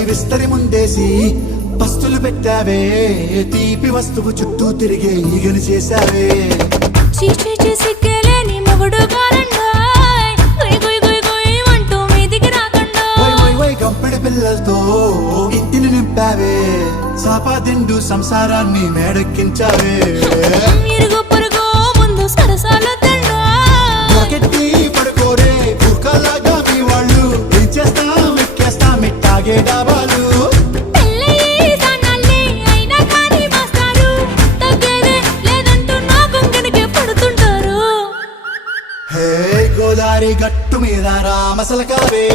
పెట్టి విస్తరి ముందేసి పస్తులు పెట్టావే తీపి వస్తువు చుట్టూ తిరిగే ఈగలు చేశావే సిగ్గలేని మొగుడు గారండోయ్ గుయ్ గుయ్ గుయ్ గుయ్ అంటూ మీదికి రాకండో గంపెడి పిల్లలతో ఇంటిని నింపావే సాపాదిండు సంసారాన్ని మేడెక్కించావే ఇరుగు పొరుగు ముందు సరసాలొద్దండో నాకెట్టి పడుకోరే కుక్కలాగా మీ వాళ్ళు ఏం చేస్తాం ఎక్కేస్తాం ఇట్టాగే డాబాలు పెళ్ళయి సానాల్ని అయినా కానీ మాస్తారు తగ్గేదే లేదంటూ నా కొంగనికే పడుతుంటారు హే గోదారి గట్టు మీద రామసలకావే